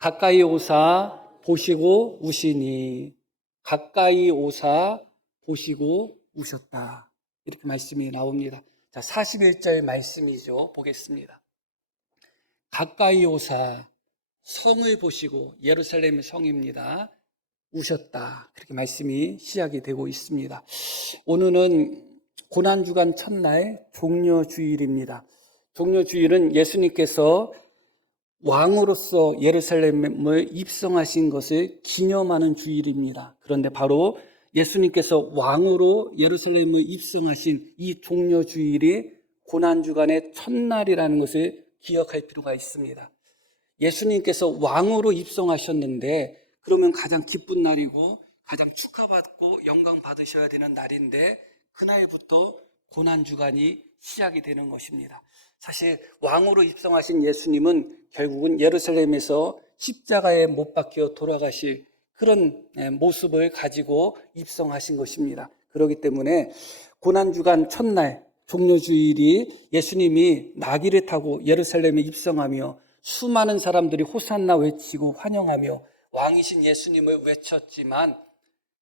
가까이 오사 보시고 우시니, 가까이 오사 보시고 우셨다. 이렇게 말씀이 나옵니다. 자, 41절 말씀이죠. 보겠습니다. 가까이 오사, 성을 보시고, 예루살렘의 성입니다. 우셨다. 그렇게 말씀이 시작이 되고 있습니다. 오늘은 고난주간 첫날 종려주일입니다. 종려주일은 예수님께서 왕으로서 예루살렘을 입성하신 것을 기념하는 주일입니다. 그런데 바로 예수님께서 왕으로 예루살렘을 입성하신 이 종려주일이 고난주간의 첫날이라는 것을 기억할 필요가 있습니다. 예수님께서 왕으로 입성하셨는데 그러면 가장 기쁜 날이고 가장 축하받고 영광 받으셔야 되는 날인데 그날부터 고난주간이 시작이 되는 것입니다. 사실 왕으로 입성하신 예수님은 결국은 예루살렘에서 십자가에 못 박혀 돌아가실 그런 모습을 가지고 입성하신 것입니다. 그렇기 때문에 고난주간 첫날 종려주일이 예수님이 나귀를 타고 예루살렘에 입성하며 수많은 사람들이 호산나 외치고 환영하며 왕이신 예수님을 외쳤지만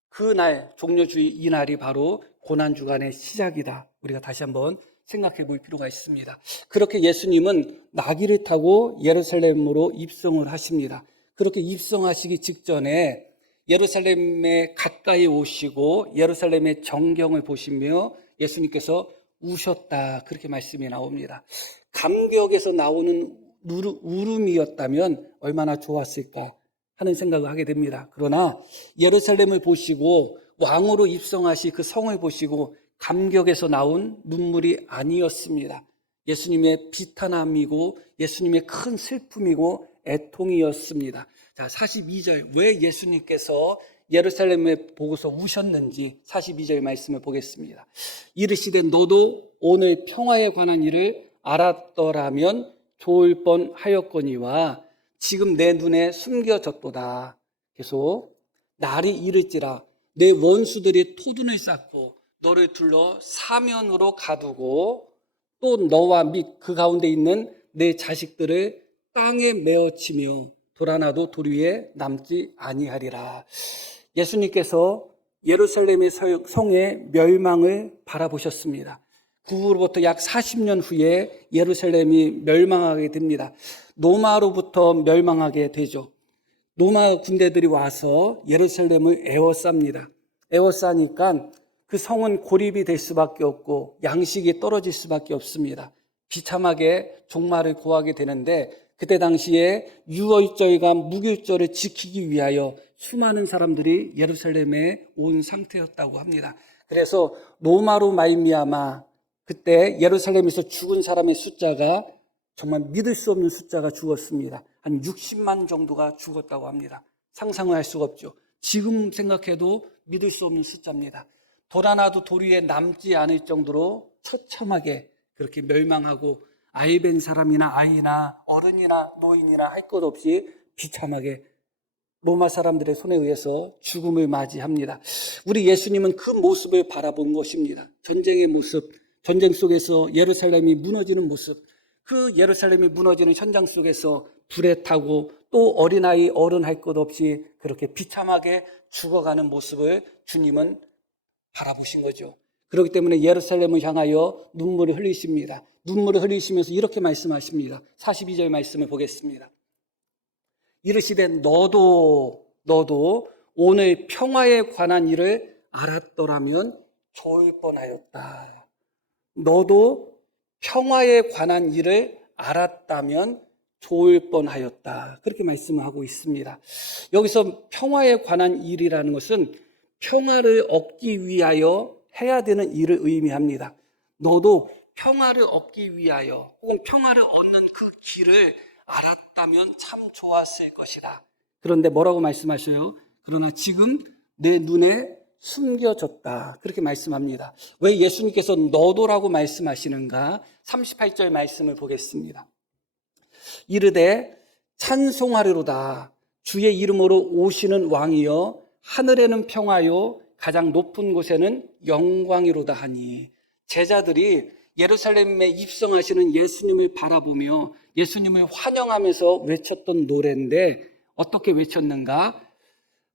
그날 종려주일 이날이 바로 고난주간의 시작이다. 우리가 다시 한번 생각해 볼 필요가 있습니다. 그렇게 예수님은 나귀를 타고 예루살렘으로 입성을 하십니다. 그렇게 입성하시기 직전에 예루살렘에 가까이 오시고 예루살렘의 정경을 보시며 예수님께서 우셨다. 그렇게 말씀이 나옵니다. 감격에서 나오는 울음이었다면 얼마나 좋았을까 하는 생각을 하게 됩니다. 그러나 예루살렘을 보시고 왕으로 입성하시 그 성을 보시고 감격에서 나온 눈물이 아니었습니다. 예수님의 비탄함이고 예수님의 큰 슬픔이고 애통이었습니다. 자, 42절 왜 예수님께서 예루살렘을 보고서 우셨는지 42절 말씀을 보겠습니다. 이르시되 너도 오늘 평화에 관한 일을 알았더라면 좋을 뻔하였거니와 지금 내 눈에 숨겨졌도다. 계속 날이 이를지라 내 원수들이 토둔을 쌓고 너를 둘러 사면으로 가두고 또 너와 및 그 가운데 있는 내 자식들을 땅에 메어치며 돌아나도 돌 위에 남지 아니하리라. 예수님께서 예루살렘의 성의 멸망을 바라보셨습니다. 그 후로부터 약 40년 후에 예루살렘이 멸망하게 됩니다. 로마로부터 멸망하게 되죠. 로마 군대들이 와서 예루살렘을 에워쌉니다. 에워싸니까 그 성은 고립이 될 수밖에 없고 양식이 떨어질 수밖에 없습니다. 비참하게 종말을 고하게 되는데 그때 당시에 유월절과 무교절을 지키기 위하여 수많은 사람들이 예루살렘에 온 상태였다고 합니다. 그래서 로마로 말미암아 그때 예루살렘에서 죽은 사람의 숫자가 정말 믿을 수 없는 숫자가 죽었습니다. 한 60만 정도가 죽었다고 합니다. 상상을 할 수가 없죠. 지금 생각해도 믿을 수 없는 숫자입니다. 돌아나도 돌 위에 남지 않을 정도로 처참하게 그렇게 멸망하고 아이 뵌 사람이나 아이나 어른이나 노인이나 할 것 없이 비참하게 로마 사람들의 손에 의해서 죽음을 맞이합니다. 우리 예수님은 그 모습을 바라본 것입니다. 전쟁의 모습, 전쟁 속에서 예루살렘이 무너지는 모습, 그 예루살렘이 무너지는 현장 속에서 불에 타고 또 어린아이 어른 할 것 없이 그렇게 비참하게 죽어가는 모습을 주님은 바라보신 거죠. 그렇기 때문에 예루살렘을 향하여 눈물을 흘리십니다. 눈물을 흘리시면서 이렇게 말씀하십니다. 42절 말씀을 보겠습니다. 이르시되 너도 오늘 평화에 관한 일을 알았더라면 좋을 뻔하였다. 너도 평화에 관한 일을 알았다면 좋을 뻔하였다. 그렇게 말씀을 하고 있습니다. 여기서 평화에 관한 일이라는 것은 평화를 얻기 위하여 해야 되는 일을 의미합니다. 너도 평화를 얻기 위하여 혹은 평화를 얻는 그 길을 알았다면 참 좋았을 것이다. 그런데 뭐라고 말씀하셔요? 그러나 지금 내 눈에 숨겨졌다. 그렇게 말씀합니다. 왜 예수님께서 너도라고 말씀하시는가? 38절 말씀을 보겠습니다. 이르되 찬송하리로다. 주의 이름으로 오시는 왕이여 하늘에는 평화요 가장 높은 곳에는 영광이로다 하니. 제자들이 예루살렘에 입성하시는 예수님을 바라보며 예수님을 환영하면서 외쳤던 노래인데 어떻게 외쳤는가?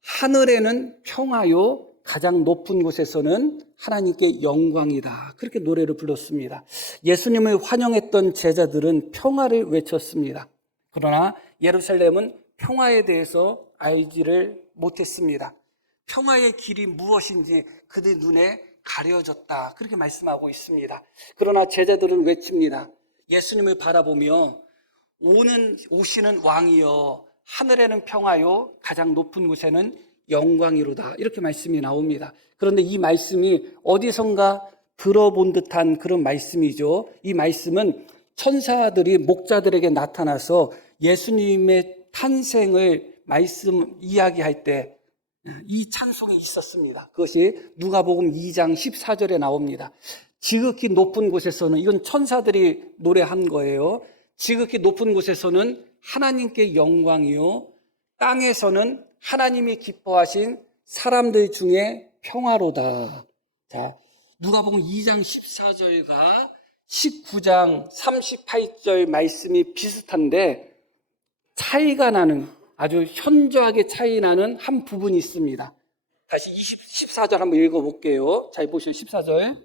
하늘에는 평화요, 가장 높은 곳에서는 하나님께 영광이다. 그렇게 노래를 불렀습니다. 예수님을 환영했던 제자들은 평화를 외쳤습니다. 그러나 예루살렘은 평화에 대해서 알지를 못했습니다. 평화의 길이 무엇인지 그들 눈에 가려졌다. 그렇게 말씀하고 있습니다. 그러나 제자들은 외칩니다. 예수님을 바라보며 오시는 왕이여, 하늘에는 평화요, 가장 높은 곳에는 영광이로다. 이렇게 말씀이 나옵니다. 그런데 이 말씀이 어디선가 들어본 듯한 그런 말씀이죠. 이 말씀은 천사들이 목자들에게 나타나서 예수님의 탄생을 이야기할 때 이 찬송이 있었습니다. 그것이 누가복음 2장 14절에 나옵니다. 지극히 높은 곳에서는, 이건 천사들이 노래한 거예요. 지극히 높은 곳에서는 하나님께 영광이요, 땅에서는 하나님이 기뻐하신 사람들 중에 평화로다. 자, 누가복음 2장 14절과 19장 38절 말씀이 비슷한데 차이가 나는, 아주 현저하게 차이 나는 한 부분이 있습니다. 다시 14절 한번 읽어볼게요. 잘 보시죠. 14절.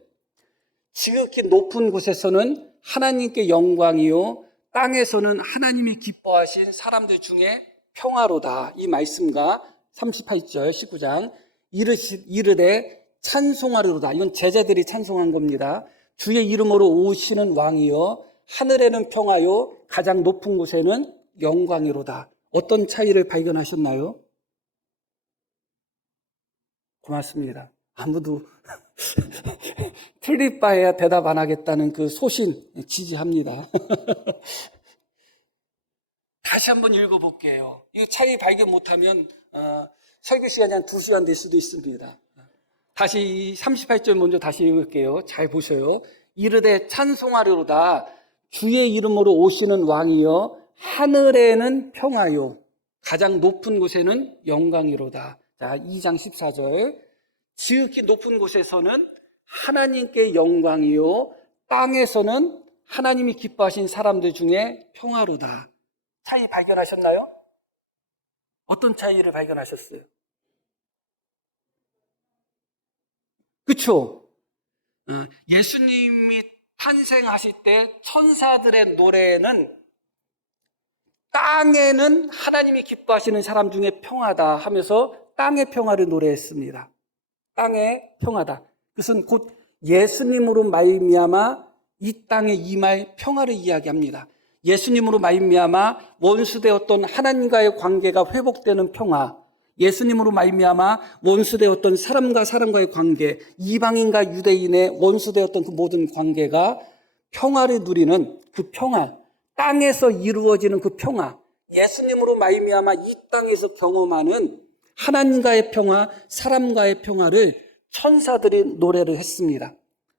지극히 높은 곳에서는 하나님께 영광이요, 땅에서는 하나님이 기뻐하신 사람들 중에 평화로다. 이 말씀과 38절 19장 이르되 찬송하리로다. 이건 제자들이 찬송한 겁니다. 주의 이름으로 오시는 왕이여, 하늘에는 평화요, 가장 높은 곳에는 영광이로다. 어떤 차이를 발견하셨나요? 고맙습니다. 아무도 틀릴 바에야 대답 안 하겠다는 그 소신 지지합니다. 다시 한번 읽어볼게요. 이 차이 발견 못하면 설교 시간이 한 2시간 될 수도 있습니다. 다시 38절 먼저 다시 읽을게요. 잘 보세요. 이르되 찬송하리로다. 주의 이름으로 오시는 왕이여, 하늘에는 평화요, 가장 높은 곳에는 영광이로다. 자, 2장 14절. 지극히 높은 곳에서는 하나님께 영광이요, 땅에서는 하나님이 기뻐하신 사람들 중에 평화로다. 차이 발견하셨나요? 어떤 차이를 발견하셨어요? 그렇죠? 예수님이 탄생하실 때 천사들의 노래는 땅에는 하나님이 기뻐하시는 사람 중에 평화다 하면서 땅의 평화를 노래했습니다. 땅의 평화다. 그것은 곧 예수님으로 말미암아 이 땅에 임할 평화를 이야기합니다. 예수님으로 말미암아 원수되었던 하나님과의 관계가 회복되는 평화, 예수님으로 말미암아 원수되었던 사람과 사람과의 관계, 이방인과 유대인의 원수되었던 그 모든 관계가 평화를 누리는 그 평화, 땅에서 이루어지는 그 평화, 예수님으로 말미암아 이 땅에서 경험하는 하나님과의 평화, 사람과의 평화를 천사들이 노래를 했습니다.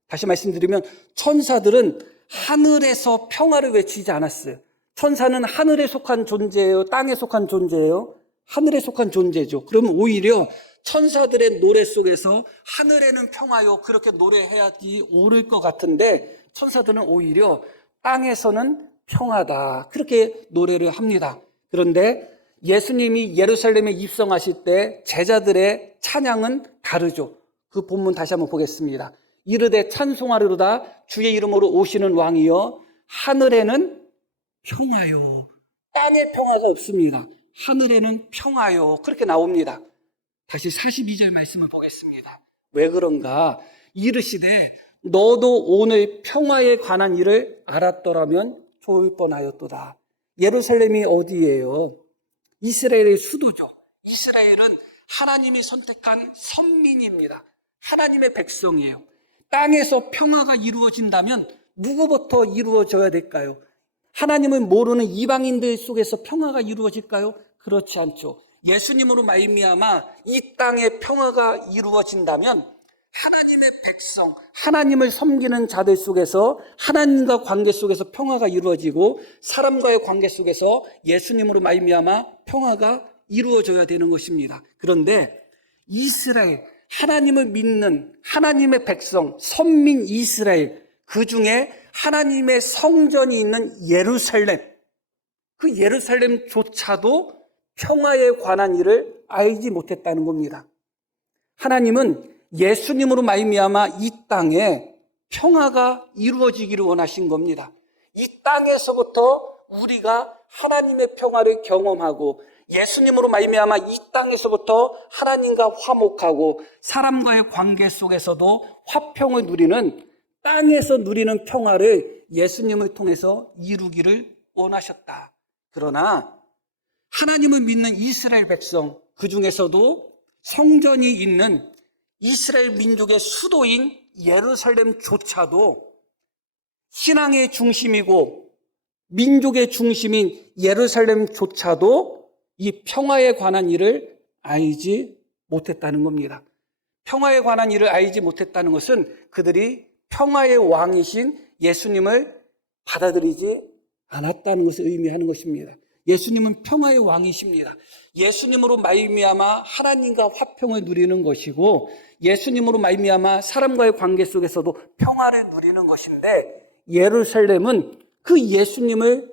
다시 말씀드리면 천사들은 하늘에서 평화를 외치지 않았어요. 천사는 하늘에 속한 존재예요? 땅에 속한 존재예요? 하늘에 속한 존재죠. 그러면 오히려 천사들의 노래 속에서 하늘에는 평화요, 그렇게 노래해야지 옳을 것 같은데 천사들은 오히려 땅에서는 평화다, 그렇게 노래를 합니다. 그런데 예수님이 예루살렘에 입성하실 때 제자들의 찬양은 다르죠. 그 본문 다시 한번 보겠습니다. 이르되 찬송하리로다. 주의 이름으로 오시는 왕이여, 하늘에는 평화요, 땅에 평화가 없습니다. 하늘에는 평화요, 그렇게 나옵니다. 다시 42절 말씀을 보겠습니다. 왜 그런가? 이르시되 너도 오늘 평화에 관한 일을 알았더라면 좋을 뻔하였도다. 예루살렘이 어디예요? 이스라엘의 수도죠. 이스라엘은 하나님이 선택한 선민입니다. 하나님의 백성이에요. 땅에서 평화가 이루어진다면 누구부터 이루어져야 될까요? 하나님을 모르는 이방인들 속에서 평화가 이루어질까요? 그렇지 않죠. 예수님으로 말미암아 이 땅에 평화가 이루어진다면 하나님의 백성, 하나님을 섬기는 자들 속에서, 하나님과 관계 속에서 평화가 이루어지고 사람과의 관계 속에서 예수님으로 말미암아 평화가 이루어져야 되는 것입니다. 그런데 이스라엘, 하나님을 믿는 하나님의 백성, 선민 이스라엘, 그 중에 하나님의 성전이 있는 예루살렘, 그 예루살렘조차도 평화에 관한 일을 알지 못했다는 겁니다. 하나님은 예수님으로 말미암아 이 땅에 평화가 이루어지기를 원하신 겁니다. 이 땅에서부터 우리가 하나님의 평화를 경험하고 예수님으로 말미암아 이 땅에서부터 하나님과 화목하고 사람과의 관계 속에서도 화평을 누리는, 땅에서 누리는 평화를 예수님을 통해서 이루기를 원하셨다. 그러나 하나님을 믿는 이스라엘 백성, 그 중에서도 성전이 있는 이스라엘 민족의 수도인 예루살렘조차도 신앙의 중심이고 민족의 중심인 예루살렘조차도 이 평화에 관한 일을 알지 못했다는 겁니다. 평화에 관한 일을 알지 못했다는 것은 그들이 평화의 왕이신 예수님을 받아들이지 않았다는 것을 의미하는 것입니다. 예수님은 평화의 왕이십니다. 예수님으로 말미암아 하나님과 화평을 누리는 것이고 예수님으로 말미암아 사람과의 관계 속에서도 평화를 누리는 것인데 예루살렘은 그 예수님을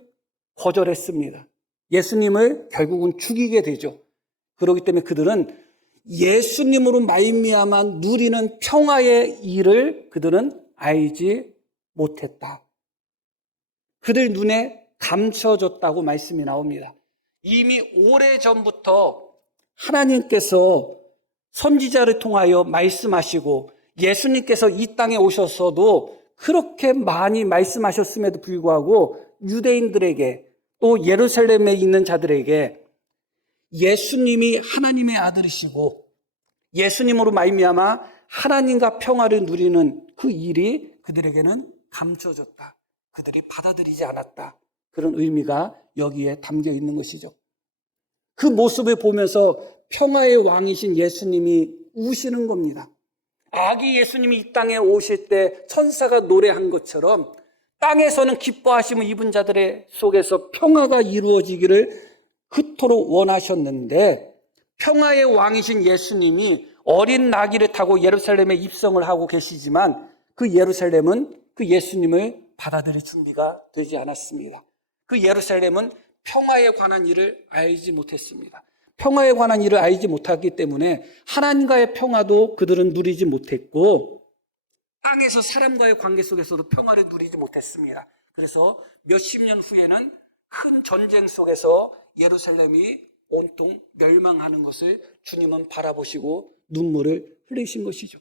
거절했습니다. 예수님을 결국은 죽이게 되죠. 그렇기 때문에 그들은 예수님으로 말미암아 누리는 평화의 일을 그들은 알지 못했다. 그들 눈에 감춰졌다고 말씀이 나옵니다. 이미 오래전부터 하나님께서 선지자를 통하여 말씀하시고 예수님께서 이 땅에 오셔서도 그렇게 많이 말씀하셨음에도 불구하고 유대인들에게 또 예루살렘에 있는 자들에게 예수님이 하나님의 아들이시고 예수님으로 말미암아 하나님과 평화를 누리는 그 일이 그들에게는 감춰졌다. 그들이 받아들이지 않았다. 그런 의미가 여기에 담겨 있는 것이죠. 그 모습을 보면서 평화의 왕이신 예수님이 우시는 겁니다. 아기 예수님이 이 땅에 오실 때 천사가 노래한 것처럼 땅에서는 기뻐하심을 입은 자들의 속에서 평화가 이루어지기를 그토록 원하셨는데 평화의 왕이신 예수님이 어린 나귀를 타고 예루살렘에 입성을 하고 계시지만 그 예루살렘은 그 예수님을 받아들일 준비가 되지 않았습니다. 그 예루살렘은 평화에 관한 일을 알지 못했습니다. 평화에 관한 일을 알지 못하기 때문에 하나님과의 평화도 그들은 누리지 못했고 땅에서 사람과의 관계 속에서도 평화를 누리지 못했습니다. 그래서 몇십 년 후에는 큰 전쟁 속에서 예루살렘이 온통 멸망하는 것을 주님은 바라보시고 눈물을 흘리신 것이죠.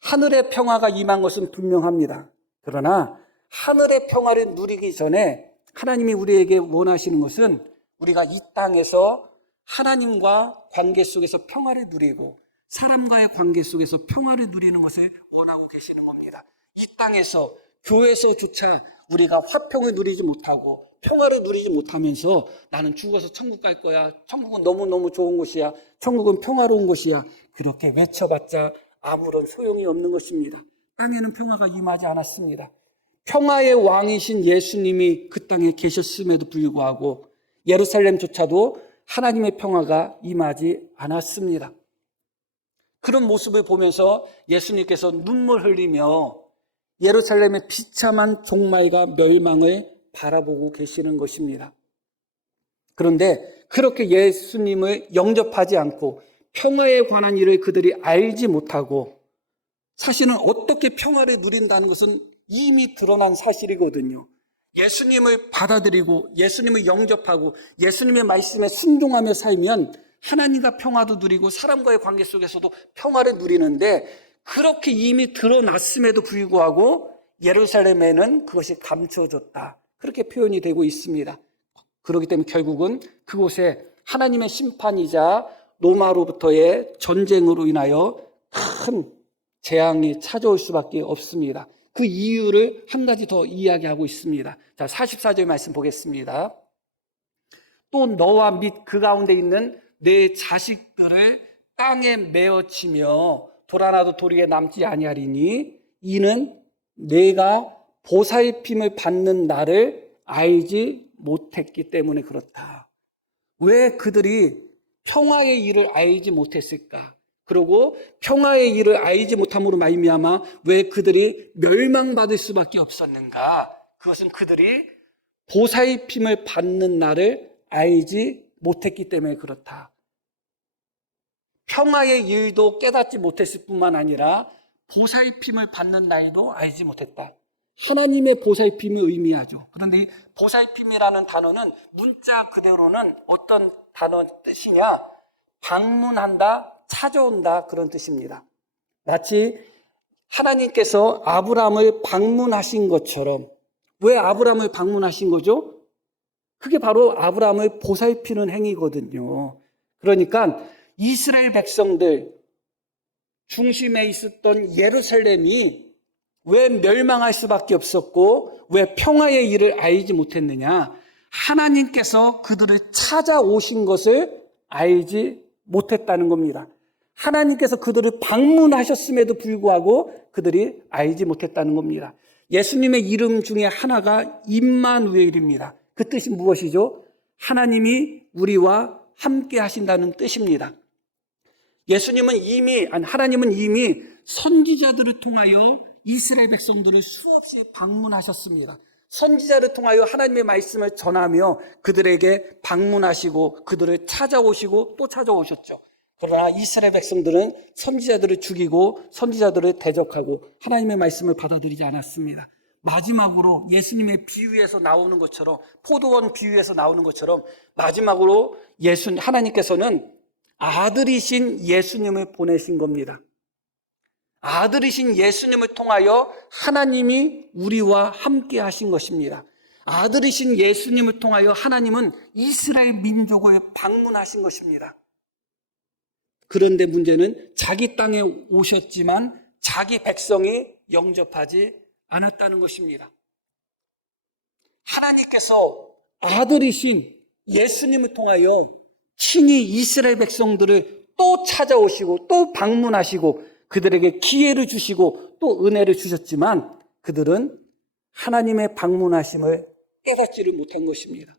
하늘의 평화가 임한 것은 분명합니다. 그러나 하늘의 평화를 누리기 전에 하나님이 우리에게 원하시는 것은 우리가 이 땅에서 하나님과 관계 속에서 평화를 누리고 사람과의 관계 속에서 평화를 누리는 것을 원하고 계시는 겁니다. 이 땅에서 교회에서조차 우리가 화평을 누리지 못하고 평화를 누리지 못하면서 나는 죽어서 천국 갈 거야. 천국은 너무너무 좋은 곳이야. 천국은 평화로운 곳이야. 그렇게 외쳐봤자 아무런 소용이 없는 것입니다. 땅에는 평화가 임하지 않았습니다. 평화의 왕이신 예수님이 그 땅에 계셨음에도 불구하고 예루살렘조차도 하나님의 평화가 임하지 않았습니다. 그런 모습을 보면서 예수님께서 눈물 흘리며 예루살렘의 비참한 종말과 멸망을 바라보고 계시는 것입니다. 그런데 그렇게 예수님을 영접하지 않고 평화에 관한 일을 그들이 알지 못하고 사실은 어떻게 평화를 누린다는 것은 이미 드러난 사실이거든요. 예수님을 받아들이고 예수님을 영접하고 예수님의 말씀에 순종하며 살면 하나님과 평화도 누리고 사람과의 관계 속에서도 평화를 누리는데 그렇게 이미 드러났음에도 불구하고 예루살렘에는 그것이 감춰졌다. 그렇게 표현이 되고 있습니다. 그렇기 때문에 결국은 그곳에 하나님의 심판이자 로마로부터의 전쟁으로 인하여 큰 재앙이 찾아올 수밖에 없습니다. 그 이유를 한 가지 더 이야기하고 있습니다. 자, 44절 말씀 보겠습니다. 또 너와 및 그 가운데 있는 내 자식들을 땅에 메어치며 돌아나도 도리에 남지 아니하리니 이는 내가 보살핌을 받는 나를 알지 못했기 때문에 그렇다. 왜 그들이 평화의 일을 알지 못했을까? 그리고 평화의 일을 알지 못함으로 말미암아 왜 그들이 멸망받을 수밖에 없었는가? 그것은 그들이 보살핌을 받는 나를 알지 못했기 때문에 그렇다. 평화의 일도 깨닫지 못했을 뿐만 아니라 보살핌을 받는 나이도 알지 못했다. 하나님의 보살핌을 의미하죠. 그런데 이 보살핌이라는 단어는 문자 그대로는 어떤 단어 뜻이냐? 방문한다, 찾아온다 그런 뜻입니다. 마치 하나님께서 아브라함을 방문하신 것처럼. 왜 아브라함을 방문하신 거죠? 그게 바로 아브라함을 보살피는 행위거든요. 그러니까 이스라엘 백성들 중심에 있었던 예루살렘이 왜 멸망할 수밖에 없었고 왜 평화의 일을 알지 못했느냐? 하나님께서 그들을 찾아오신 것을 알지 못했다는 겁니다. 하나님께서 그들을 방문하셨음에도 불구하고 그들이 알지 못했다는 겁니다. 예수님의 이름 중에 하나가 임마누엘입니다. 그 뜻이 무엇이죠? 하나님이 우리와 함께 하신다는 뜻입니다. 하나님은 이미 선지자들을 통하여 이스라엘 백성들을 수없이 방문하셨습니다. 선지자를 통하여 하나님의 말씀을 전하며 그들에게 방문하시고 그들을 찾아오시고 또 찾아오셨죠. 그러나 이스라엘 백성들은 선지자들을 죽이고 선지자들을 대적하고 하나님의 말씀을 받아들이지 않았습니다. 마지막으로 예수님의 비유에서 나오는 것처럼, 포도원 비유에서 나오는 것처럼 마지막으로 하나님께서는 아들이신 예수님을 보내신 겁니다. 아들이신 예수님을 통하여 하나님이 우리와 함께 하신 것입니다. 아들이신 예수님을 통하여 하나님은 이스라엘 민족을 방문하신 것입니다. 그런데 문제는 자기 땅에 오셨지만 자기 백성이 영접하지 않았다는 것입니다. 하나님께서 아들이신 예수님을 통하여 친히 이스라엘 백성들을 또 찾아오시고 또 방문하시고 그들에게 기회를 주시고 또 은혜를 주셨지만 그들은 하나님의 방문하심을 깨닫지를 못한 것입니다.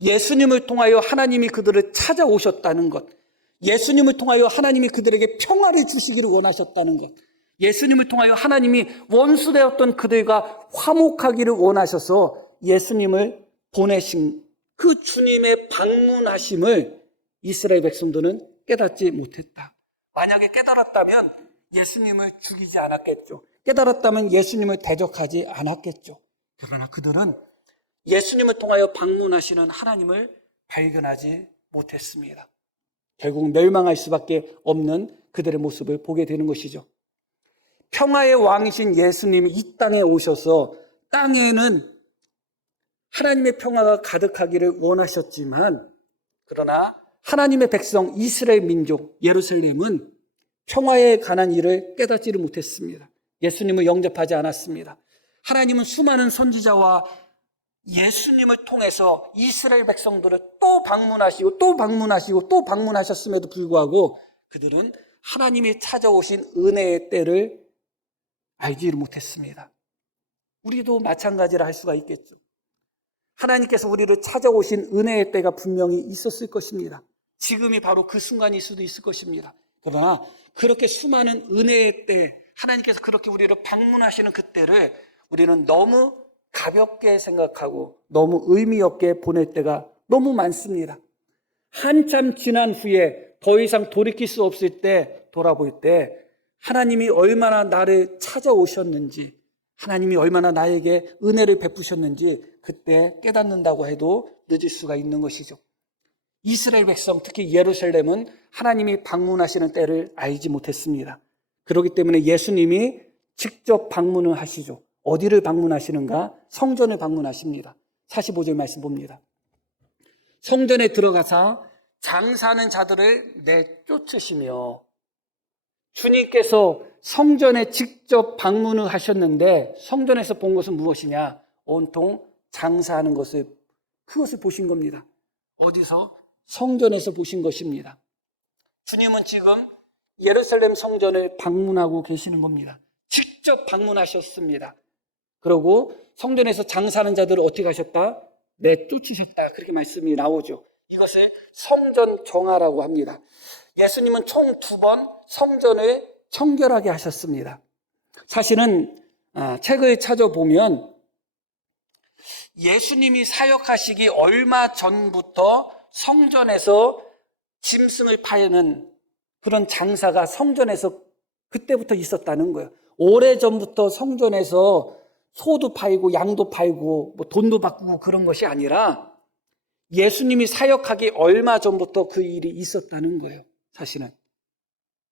예수님을 통하여 하나님이 그들을 찾아오셨다는 것, 예수님을 통하여 하나님이 그들에게 평화를 주시기를 원하셨다는 것, 예수님을 통하여 하나님이 원수되었던 그들과 화목하기를 원하셔서 예수님을 보내신 그 주님의 방문하심을 이스라엘 백성들은 깨닫지 못했다. 만약에 깨달았다면 예수님을 죽이지 않았겠죠. 깨달았다면 예수님을 대적하지 않았겠죠. 그러나 그들은 예수님을 통하여 방문하시는 하나님을 발견하지 못했습니다. 결국 멸망할 수밖에 없는 그들의 모습을 보게 되는 것이죠. 평화의 왕이신 예수님이 이 땅에 오셔서 땅에는 하나님의 평화가 가득하기를 원하셨지만 그러나 하나님의 백성 이스라엘 민족 예루살렘은 평화에 관한 일을 깨닫지를 못했습니다. 예수님을 영접하지 않았습니다. 하나님은 수많은 선지자와 예수님을 통해서 이스라엘 백성들을 또 방문하시고 또 방문하시고 또 방문하셨음에도 불구하고 그들은 하나님이 찾아오신 은혜의 때를 알지를 못했습니다. 우리도 마찬가지라 할 수가 있겠죠. 하나님께서 우리를 찾아오신 은혜의 때가 분명히 있었을 것입니다. 지금이 바로 그 순간일 수도 있을 것입니다. 그러나 그렇게 수많은 은혜의 때, 하나님께서 그렇게 우리를 방문하시는 그때를 우리는 너무 가볍게 생각하고 너무 의미 없게 보낼 때가 너무 많습니다. 한참 지난 후에 더 이상 돌이킬 수 없을 때 돌아볼 때 하나님이 얼마나 나를 찾아오셨는지, 하나님이 얼마나 나에게 은혜를 베푸셨는지 그때 깨닫는다고 해도 늦을 수가 있는 것이죠. 이스라엘 백성, 특히 예루살렘은 하나님이 방문하시는 때를 알지 못했습니다. 그렇기 때문에 예수님이 직접 방문을 하시죠. 어디를 방문하시는가? 성전을 방문하십니다. 45절 말씀 봅니다. 성전에 들어가서 장사하는 자들을 내쫓으시며, 주님께서 성전에 직접 방문을 하셨는데 성전에서 본 것은 무엇이냐? 온통 장사하는 것을, 그것을 보신 겁니다. 어디서? 성전에서 보신 것입니다. 주님은 지금 예루살렘 성전을 방문하고 계시는 겁니다. 직접 방문하셨습니다. 그리고 성전에서 장사하는 자들을 어떻게 하셨다? 내쫓으셨다. 그렇게 말씀이 나오죠. 이것을 성전 정화라고 합니다. 예수님은 총 2번 성전을 청결하게 하셨습니다. 사실은 책을 찾아보면 예수님이 사역하시기 얼마 전부터 성전에서 짐승을 파는 그런 장사가 성전에서 그때부터 있었다는 거예요. 오래전부터 성전에서 소도 팔고 양도 팔고 뭐 돈도 바꾸고 그런 것이 아니라 예수님이 사역하기 얼마 전부터 그 일이 있었다는 거예요, 사실은.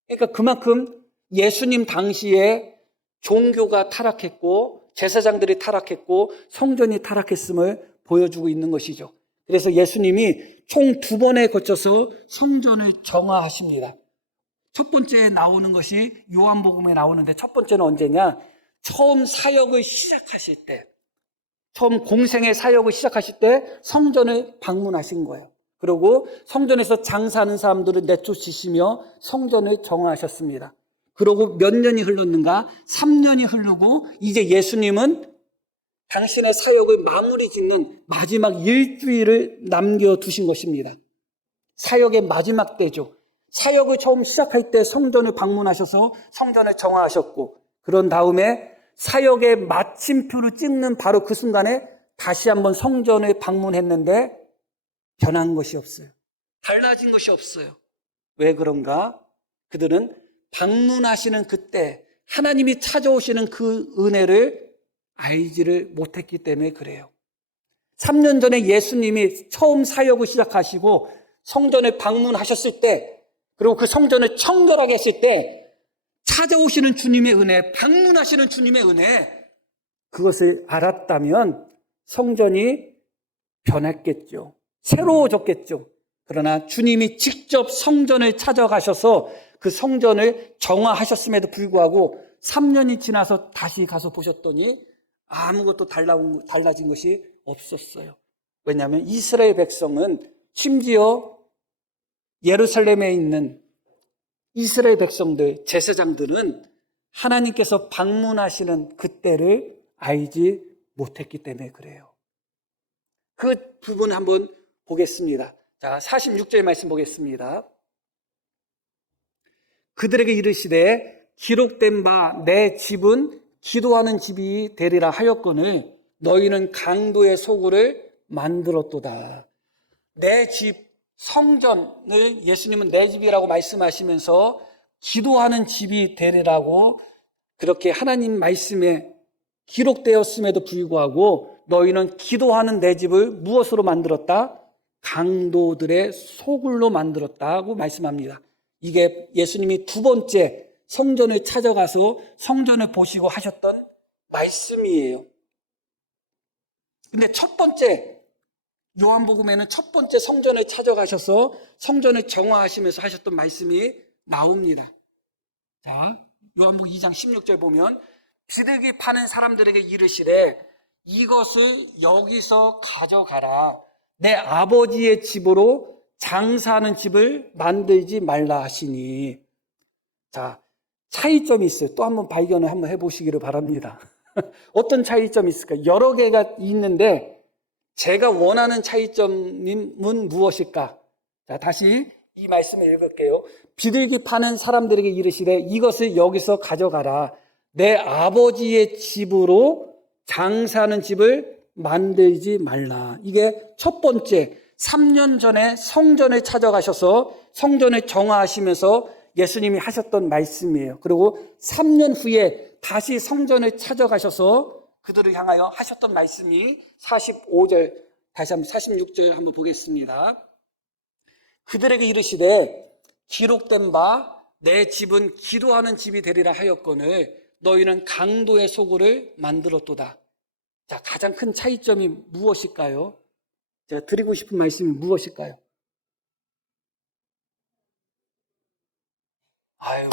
그러니까 그만큼 예수님 당시에 종교가 타락했고 제사장들이 타락했고 성전이 타락했음을 보여주고 있는 것이죠. 그래서 예수님이 총 2번에 거쳐서 성전을 정화하십니다. 첫 번째 나오는 것이 요한복음에 나오는데 첫 번째는 언제냐? 처음 사역을 시작하실 때, 처음 공생의 사역을 시작하실 때 성전을 방문하신 거예요. 그리고 성전에서 장사하는 사람들을 내쫓으시며 성전을 정화하셨습니다. 그러고 몇 년이 흘렀는가? 3년이 흐르고 이제 예수님은 당신의 사역을 마무리 짓는 마지막 일주일을 남겨두신 것입니다. 사역의 마지막 때죠. 사역을 처음 시작할 때 성전을 방문하셔서 성전을 정화하셨고, 그런 다음에 사역의 마침표를 찍는 바로 그 순간에 다시 한번 성전을 방문했는데 변한 것이 없어요. 달라진 것이 없어요. 왜 그런가? 그들은 방문하시는 그때 하나님이 찾아오시는 그 은혜를 알지를 못했기 때문에 그래요. 3년 전에 예수님이 처음 사역을 시작하시고 성전을 방문하셨을 때, 그리고 그 성전을 청결하게 했을 때 찾아오시는 주님의 은혜, 방문하시는 주님의 은혜, 그것을 알았다면 성전이 변했겠죠. 새로워졌겠죠. 그러나 주님이 직접 성전을 찾아가셔서 그 성전을 정화하셨음에도 불구하고 3년이 지나서 다시 가서 보셨더니 아무것도 달라진 것이 없었어요. 왜냐하면 이스라엘 백성은, 심지어 예루살렘에 있는 이스라엘 백성들, 제사장들은 하나님께서 방문하시는 그때를 알지 못했기 때문에 그래요. 그 부분 한번 보겠습니다. 자, 46절 말씀 보겠습니다. 그들에게 이르시되 기록된 바 내 집은 기도하는 집이 되리라 하였거늘 너희는 강도의 소굴을 만들었도다. 내 집, 성전을 예수님은 내 집이라고 말씀하시면서 기도하는 집이 되리라고 그렇게 하나님 말씀에 기록되었음에도 불구하고 너희는 기도하는 내 집을 무엇으로 만들었다? 강도들의 소굴로 만들었다고 말씀합니다. 이게 예수님이 2번째 성전을 찾아가서 성전을 보시고 하셨던 말씀이에요. 근데 첫 번째, 요한복음에는 첫 번째 성전을 찾아가셔서 성전을 정화하시면서 하셨던 말씀이 나옵니다. 자, 요한복음 2장 16절 보면 비둘기 파는 사람들에게 이르시되 이것을 여기서 가져가라. 내 아버지의 집으로 장사하는 집을 만들지 말라 하시니. 자, 차이점이 있어요. 또 한번 발견을 한번 해보시기를 바랍니다. 어떤 차이점이 있을까? 여러 개가 있는데 제가 원하는 차이점은 무엇일까? 자, 다시 이 말씀을 읽을게요. 비둘기 파는 사람들에게 이르시되 이것을 여기서 가져가라. 내 아버지의 집으로 장사하는 집을 만들지 말라. 이게 첫 번째, 3년 전에 성전을 찾아가셔서 성전을 정화하시면서 예수님이 하셨던 말씀이에요. 그리고 3년 후에 다시 성전을 찾아가셔서 그들을 향하여 하셨던 말씀이 45절, 다시 한번 46절 한번 보겠습니다. 그들에게 이르시되 기록된 바 내 집은 기도하는 집이 되리라 하였거늘 너희는 강도의 소굴을 만들었도다. 자, 가장 큰 차이점이 무엇일까요? 제가 드리고 싶은 말씀이 무엇일까요? 아유,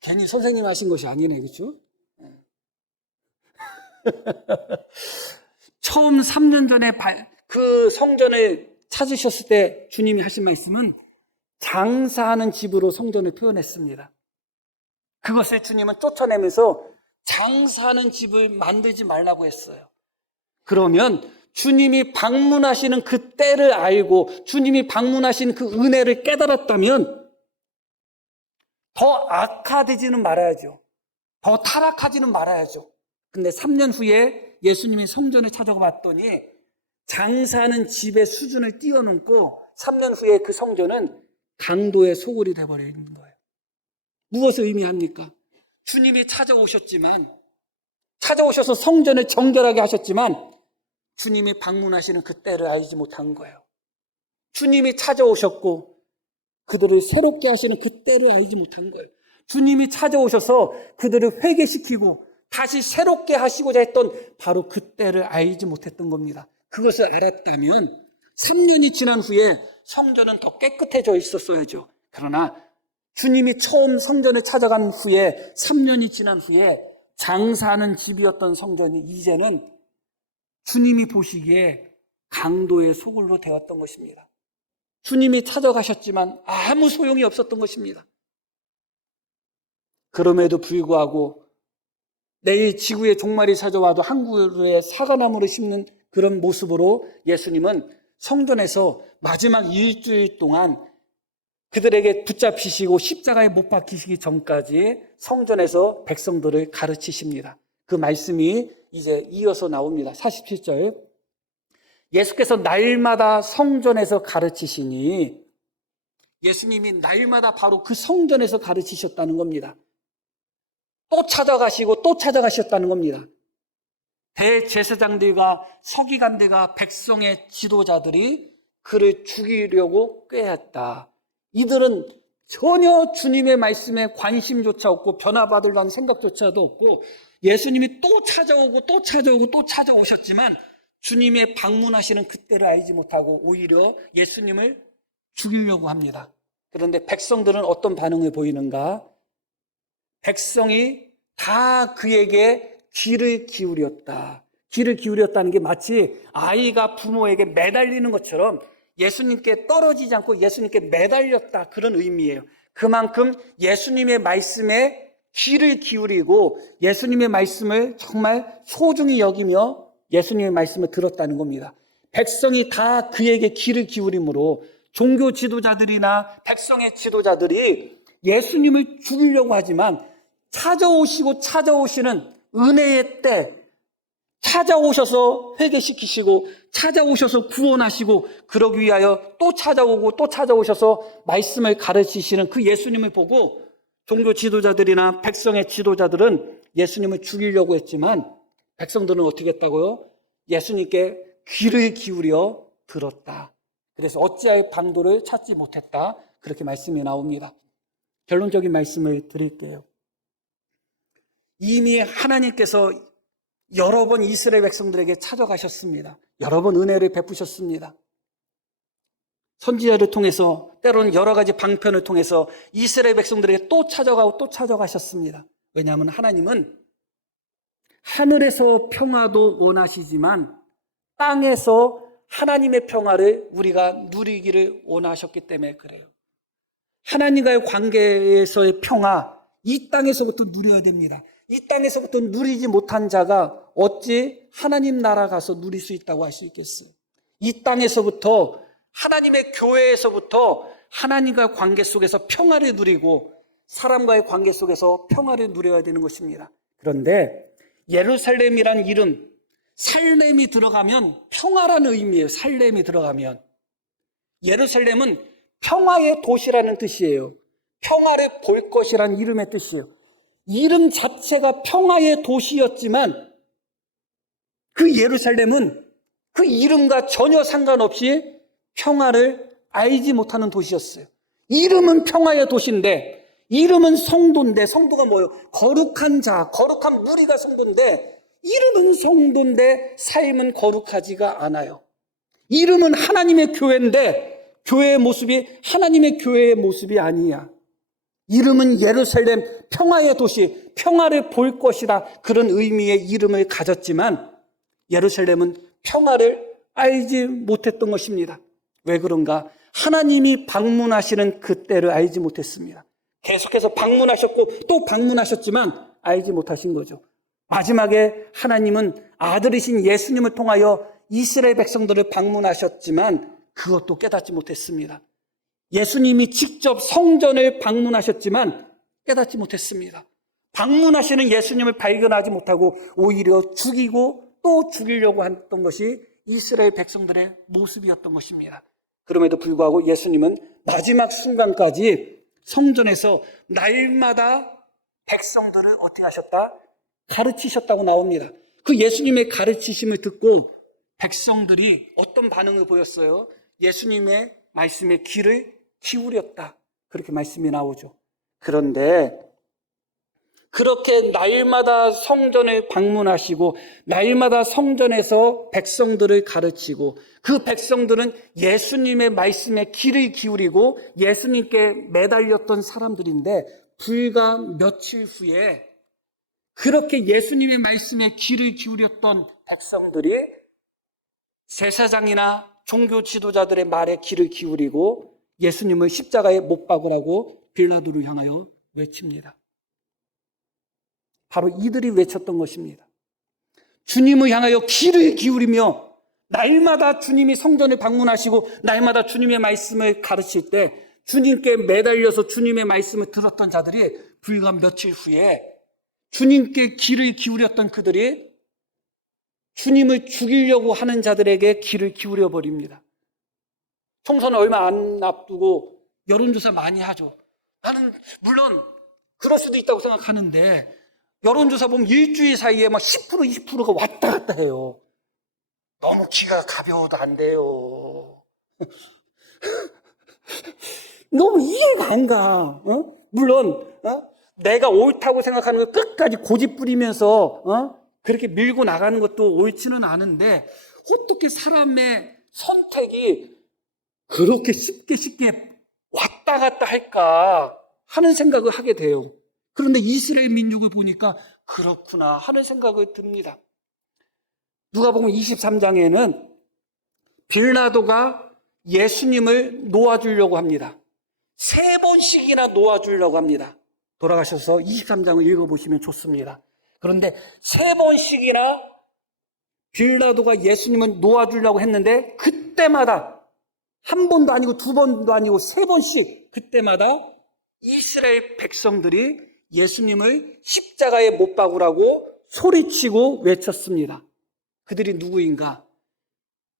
괜히 선생님 하신 것이 아니네, 그렇죠? 처음 3년 전에 그 성전을 찾으셨을 때 주님이 하신 말씀은 장사하는 집으로 성전을 표현했습니다. 그것을 주님은 쫓아내면서 장사하는 집을 만들지 말라고 했어요. 그러면 주님이 방문하시는 그 때를 알고 주님이 방문하신 그 은혜를 깨달았다면 더 악화되지는 말아야죠. 더 타락하지는 말아야죠. 근데 3년 후에 예수님이 성전을 찾아가 봤더니 장사하는 집의 수준을 뛰어넘고 3년 후에 그 성전은 강도의 소굴이 되어버리는 거예요. 무엇을 의미합니까? 주님이 찾아오셔서 성전을 정결하게 하셨지만 주님이 방문하시는 그 때를 알지 못한 거예요. 주님이 찾아오셨고 그들을 새롭게 하시는 그 때를 알지 못한 거예요. 주님이 찾아오셔서 그들을 회개시키고 다시 새롭게 하시고자 했던 바로 그 때를 알지 못했던 겁니다. 그것을 알았다면 3년이 지난 후에 성전은 더 깨끗해져 있었어야죠. 그러나 주님이 처음 성전을 찾아간 후에 3년이 지난 후에 장사하는 집이었던 성전이 이제는 주님이 보시기에 강도의 소굴로 되었던 것입니다. 주님이 찾아가셨지만 아무 소용이 없었던 것입니다. 그럼에도 불구하고 내일 지구의 종말이 찾아와도 한 그루의 사과나무를 심는 그런 모습으로 예수님은 성전에서 마지막 일주일 동안 그들에게 붙잡히시고 십자가에 못 박히시기 전까지 성전에서 백성들을 가르치십니다. 그 말씀이 이제 이어서 나옵니다. 47절. 예수께서 날마다 성전에서 가르치시니, 예수님이 날마다 바로 그 성전에서 가르치셨다는 겁니다. 또 찾아가시고 또 찾아가셨다는 겁니다. 대제사장들과 서기관들과 백성의 지도자들이 그를 죽이려고 꾀했다. 이들은 전혀 주님의 말씀에 관심조차 없고 변화받으려는 생각조차도 없고 예수님이 또 찾아오고 또 찾아오고 또 찾아오셨지만 주님의 방문하시는 그때를 알지 못하고 오히려 예수님을 죽이려고 합니다. 그런데 백성들은 어떤 반응을 보이는가? 백성이 다 그에게 귀를 기울였다. 귀를 기울였다는 게 마치 아이가 부모에게 매달리는 것처럼 예수님께 떨어지지 않고 예수님께 매달렸다, 그런 의미예요. 그만큼 예수님의 말씀에 귀를 기울이고 예수님의 말씀을 정말 소중히 여기며 예수님의 말씀을 들었다는 겁니다. 백성이 다 그에게 귀를 기울이므로 종교 지도자들이나 백성의 지도자들이 예수님을 죽이려고 하지만 찾아오시고 찾아오시는 은혜의 때, 찾아오셔서 회개시키시고 찾아오셔서 구원하시고 그러기 위하여 또 찾아오고 또 찾아오셔서 말씀을 가르치시는 그 예수님을 보고 종교 지도자들이나 백성의 지도자들은 예수님을 죽이려고 했지만 백성들은 어떻게 했다고요? 예수님께 귀를 기울여 들었다. 그래서 어찌하여 방도를 찾지 못했다. 그렇게 말씀이 나옵니다. 결론적인 말씀을 드릴게요. 이미 하나님께서 여러 번 이스라엘 백성들에게 찾아가셨습니다. 여러 번 은혜를 베푸셨습니다. 선지자를 통해서 때로는 여러 가지 방편을 통해서 이스라엘 백성들에게 또 찾아가고 또 찾아가셨습니다. 왜냐하면 하나님은 하늘에서 평화도 원하시지만 땅에서 하나님의 평화를 우리가 누리기를 원하셨기 때문에 그래요. 하나님과의 관계에서의 평화, 이 땅에서부터 누려야 됩니다. 이 땅에서부터 누리지 못한 자가 어찌 하나님 나라 가서 누릴 수 있다고 할 수 있겠어요? 이 땅에서부터 하나님의 교회에서부터 하나님과의 관계 속에서 평화를 누리고 사람과의 관계 속에서 평화를 누려야 되는 것입니다. 그런데 예루살렘이란 이름, 살렘이 들어가면 평화라는 의미예요. 살렘이 들어가면. 예루살렘은 평화의 도시라는 뜻이에요. 평화를 볼 것이라는 이름의 뜻이에요. 이름 자체가 평화의 도시였지만 그 예루살렘은 그 이름과 전혀 상관없이 평화를 알지 못하는 도시였어요. 이름은 평화의 도시인데, 이름은 성도인데, 성도가 뭐예요? 거룩한 자, 거룩한 무리가 성도인데, 이름은 성도인데 삶은 거룩하지가 않아요. 이름은 하나님의 교회인데 교회의 모습이 하나님의 교회의 모습이 아니야. 이름은 예루살렘, 평화의 도시, 평화를 볼 것이다, 그런 의미의 이름을 가졌지만 예루살렘은 평화를 알지 못했던 것입니다. 왜 그런가? 하나님이 방문하시는 그때를 알지 못했습니다. 계속해서 방문하셨고 또 방문하셨지만 알지 못하신 거죠. 마지막에 하나님은 아들이신 예수님을 통하여 이스라엘 백성들을 방문하셨지만 그것도 깨닫지 못했습니다. 예수님이 직접 성전을 방문하셨지만 깨닫지 못했습니다. 방문하시는 예수님을 발견하지 못하고 오히려 죽이고 또 죽이려고 했던 것이 이스라엘 백성들의 모습이었던 것입니다. 그럼에도 불구하고 예수님은 마지막 순간까지 성전에서 날마다 백성들을 어떻게 하셨다? 가르치셨다고 나옵니다. 그 예수님의 가르치심을 듣고 백성들이 어떤 반응을 보였어요? 예수님의 말씀에 귀를 기울였다. 그렇게 말씀이 나오죠. 그런데 그렇게 날마다 성전을 방문하시고 날마다 성전에서 백성들을 가르치고 그 백성들은 예수님의 말씀에 귀를 기울이고 예수님께 매달렸던 사람들인데 불과 며칠 후에 그렇게 예수님의 말씀에 귀를 기울였던 백성들이 제사장이나 종교 지도자들의 말에 귀를 기울이고 예수님을 십자가에 못 박으라고 빌라도를 향하여 외칩니다. 바로 이들이 외쳤던 것입니다. 주님을 향하여 귀를 기울이며 날마다 주님이 성전을 방문하시고 날마다 주님의 말씀을 가르칠 때 주님께 매달려서 주님의 말씀을 들었던 자들이 불과 며칠 후에 주님께 귀를 기울였던 그들이 주님을 죽이려고 하는 자들에게 귀를 기울여 버립니다. 총선을 얼마 안 앞두고 여론조사 많이 하죠. 나는 물론 그럴 수도 있다고 생각하는데 여론조사 보면 일주일 사이에 막 10%, 20%가 왔다 갔다 해요. 너무 기가 가벼워도 안 돼요. 너무 이해가 안 가. 물론 내가 옳다고 생각하는 걸 끝까지 고집 부리면서 그렇게 밀고 나가는 것도 옳지는 않은데 어떻게 사람의 선택이 그렇게 쉽게 왔다 갔다 할까 하는 생각을 하게 돼요. 그런데 이스라엘 민족을 보니까 그렇구나 하는 생각을 듭니다. 누가복음 23장에는 빌라도가 예수님을 놓아주려고 합니다. 3번씩이나 놓아주려고 합니다. 돌아가셔서 23장을 읽어보시면 좋습니다. 그런데 3번씩이나 빌라도가 예수님을 놓아주려고 했는데 그때마다 한 번도 아니고 2번도 아니고 3번씩 그때마다 이스라엘 백성들이 예수님을 십자가에 못 박으라고 소리치고 외쳤습니다. 그들이 누구인가?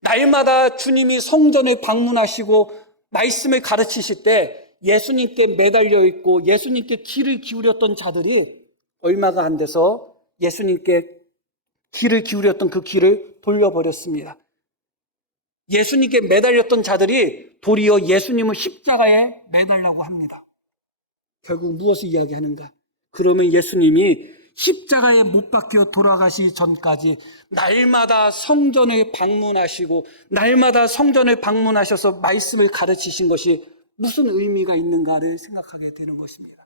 날마다 주님이 성전을 방문하시고 말씀을 가르치실 때 예수님께 매달려 있고 예수님께 귀를 기울였던 자들이 얼마가 안 돼서 예수님께 귀를 기울였던 그 귀를 돌려버렸습니다. 예수님께 매달렸던 자들이 도리어 예수님을 십자가에 매달라고 합니다. 결국 무엇을 이야기하는가? 그러면 예수님이 십자가에 못 박혀 돌아가시기 전까지 날마다 성전을 방문하시고 날마다 성전을 방문하셔서 말씀을 가르치신 것이 무슨 의미가 있는가를 생각하게 되는 것입니다.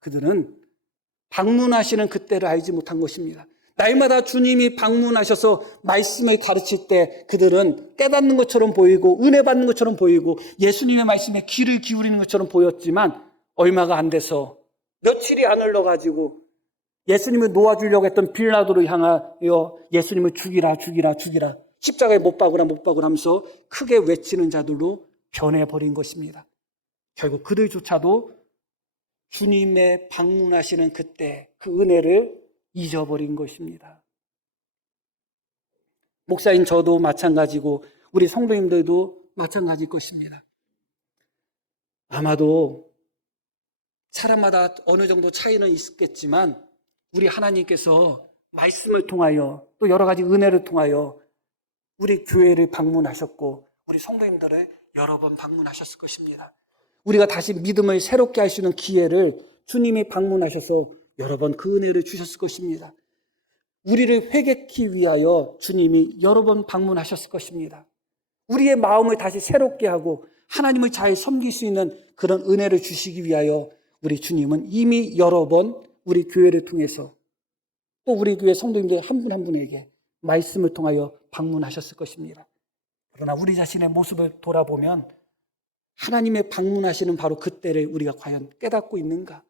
그들은 방문하시는 그때를 알지 못한 것입니다. 날마다 주님이 방문하셔서 말씀을 가르칠 때 그들은 깨닫는 것처럼 보이고 은혜 받는 것처럼 보이고 예수님의 말씀에 귀를 기울이는 것처럼 보였지만 얼마가 안 돼서 며칠이 안 흘러가지고 예수님을 놓아주려고 했던 빌라도를 향하여 예수님을 죽이라 십자가에 못 박으라 하면서 크게 외치는 자들로 변해버린 것입니다. 결국 그들조차도 주님의 방문하시는 그때 그 은혜를 잊어버린 것입니다. 목사인 저도 마찬가지고 우리 성도님들도 마찬가지일 것입니다. 아마도 사람마다 어느 정도 차이는 있겠지만 우리 하나님께서 말씀을 통하여 또 여러 가지 은혜를 통하여 우리 교회를 방문하셨고 우리 성도님들을 여러 번 방문하셨을 것입니다. 우리가 다시 믿음을 새롭게 할 수 있는 기회를 주님이 방문하셔서 여러 번 그 은혜를 주셨을 것입니다. 우리를 회개케 위하여 주님이 여러 번 방문하셨을 것입니다. 우리의 마음을 다시 새롭게 하고 하나님을 잘 섬길 수 있는 그런 은혜를 주시기 위하여 우리 주님은 이미 여러 번 우리 교회를 통해서 또 우리 교회 성도님들 한 분 한 분에게 말씀을 통하여 방문하셨을 것입니다. 그러나 우리 자신의 모습을 돌아보면 하나님의 방문하시는 바로 그때를 우리가 과연 깨닫고 있는가?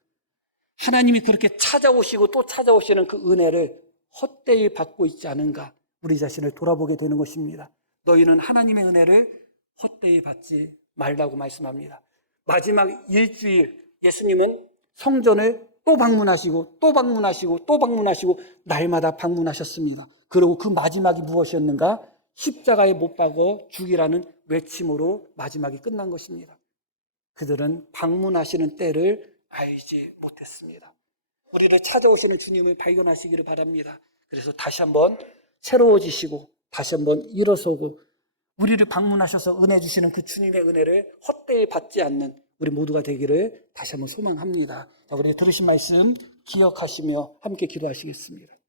하나님이 그렇게 찾아오시고 또 찾아오시는 그 은혜를 헛되이 받고 있지 않은가? 우리 자신을 돌아보게 되는 것입니다. 너희는 하나님의 은혜를 헛되이 받지 말라고 말씀합니다. 마지막 일주일 예수님은 성전을 또 방문하시고 또 방문하시고 또 방문하시고 날마다 방문하셨습니다. 그리고 그 마지막이 무엇이었는가? 십자가에 못 박아 죽이라는 외침으로 마지막이 끝난 것입니다. 그들은 방문하시는 때를 알지 못했습니다. 우리를 찾아오시는 주님을 발견하시기를 바랍니다. 그래서 다시 한번 새로워지시고 다시 한번 일어서고 우리를 방문하셔서 은혜 주시는 그 주님의 은혜를 헛되이 받지 않는 우리 모두가 되기를 다시 한번 소망합니다. 자, 우리 들으신 말씀 기억하시며 함께 기도하시겠습니다.